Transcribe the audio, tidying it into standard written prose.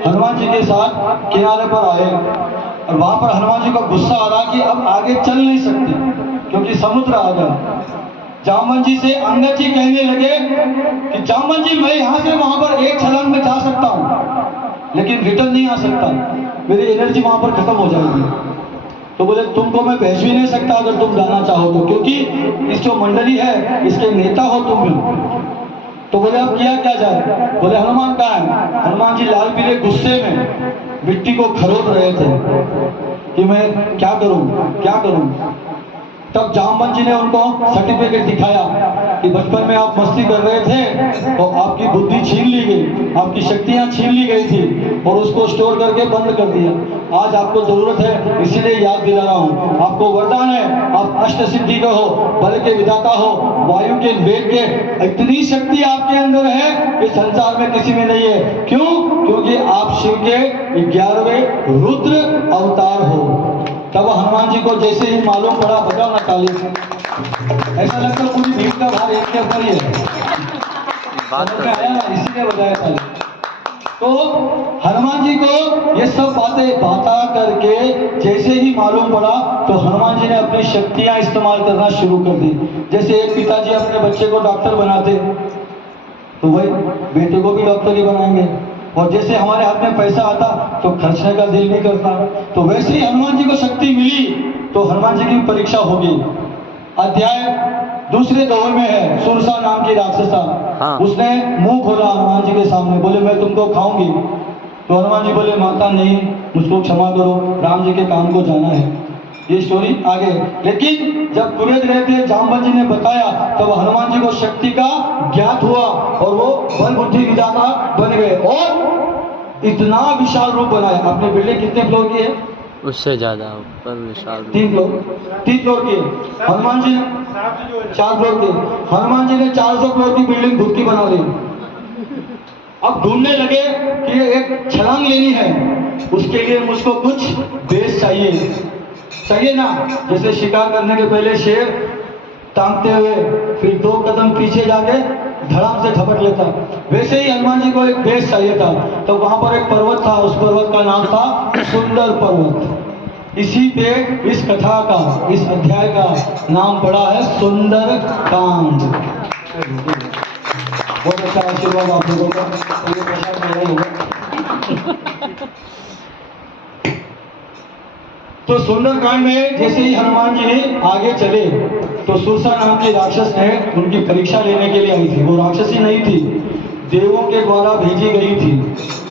हनुमान जी के साथ किनारे पर आए और वहां पर हनुमान जी का गुस्सा आ रहा कि अब आगे चल नहीं सकते क्योंकि समुद्र आ गया। जामवंत जी से अंगद जी कहने लगे कि जामवंत जी मैं यहाँ से वहां पर एक छलांग में जा सकता हूँ लेकिन रिटर्न नहीं आ सकता, मेरी एनर्जी वहां पर खत्म हो जाएगी। तो बोले तुमको मैं भेज भी नहीं सकता अगर तुम जाना चाहो तो, क्योंकि इस जो मंडली है इसके नेता हो तुम भी। तो बोले अब किया क्या जाए? बोले हनुमान कहाँ है? हनुमान जी लाल पीले गुस्से में मिट्टी को खरोद रहे थे कि मैं क्या करूं क्या करूं। तब जामवंत जी ने उनको सर्टिफिकेट दिखाया कि बचपन में आप मस्ती कर रहे थे तो आपकी बुद्धि छीन ली गई, आपकी शक्तियां छीन ली गई थी और उसको स्टोर करके बंद कर दिया। आज आपको जरूरत है इसीलिए याद दिला रहा हूँ। आपको वरदान है, आप अष्ट सिद्धि के हो, बल के विधाता हो, वायु के वेग के, इतनी शक्ति आपके अंदर है कि संसार में किसी में नहीं है। क्यों? क्योंकि आप शिव के 11वें रुद्र अवतार हो। तब हनुमान जी को जैसे ही मालूम पड़ा, बजाओ ना ताली, ऐसा लगता है पूरी भीड़ का भार एक के ऊपर ही है। बात में आया ना, इसीलिए बजाया ताली। तो हनुमान जी को ये सब बातें बता करके जैसे ही मालूम पड़ा तो हनुमान जी ने अपनी शक्तियां इस्तेमाल करना शुरू कर दी। जैसे एक पिताजी अपने बच्चे को डॉक्टर बनाते तो वही बेटे को भी डॉक्टर ही बनाएंगे, और जैसे हमारे हाथ में पैसा आता तो खर्चने का दिल भी करता। तो वैसे ही हनुमान जी को शक्ति मिली तो हनुमान जी की परीक्षा होगी। अध्याय दूसरे दोहे में है, सुरसा नाम की राक्षसा। हाँ। उसने मुंह खोला हनुमान जी के सामने, बोले मैं तुमको खाऊंगी। तो हनुमान जी बोले माता नहीं, मुझको क्षमा करो, राम जी के काम को जाना है। ये स्टोरी आगे। लेकिन जब कुरेद रहे थे, जामवंत जी ने बताया तब हनुमान जी को शक्ति का ज्ञात हुआ और वो बल बुद्धि विधाता बन गए और इतना विशाल रूप बनाया। अपने बिल्डिंग कितने फ्लोर की है? उससे ज्यादा ऊपर विशाल, 3 फ्लोर की। हनुमान जी 4 फ्लोर की। हनुमान जी ने 400 फ्लोर की बिल्डिंग खुद की बना ली। अब ढूंढने लगे कि ये एक छलांग लेनी है, उसके लिए मुझको कुछ बेस चाहिए ना। जैसे शिकार करने के पहले शेर तांगते हुए फिर 2 कदम पीछे जाके धड़ाम से झपट लेता, वैसे ही हनुमान जी को एक बेस चाहिए था। तो वहां पर एक पर्वत था, उस पर्वत का नाम था सुंदर पर्वत। इसी पे इस कथा का, इस अध्याय का नाम पड़ा है सुंदर कांड। बहुत अच्छा आशीर्वाद आप लोगों का। ये प्रसाद मेरा ही होगा। तो सुंदरकांड में जैसे ही हनुमान जी आगे चले तो सुरसा नाम की राक्षस ने उनकी परीक्षा लेने के लिए आई थी। वो राक्षसी नहीं थी, देवों के द्वारा भेजी गई थी।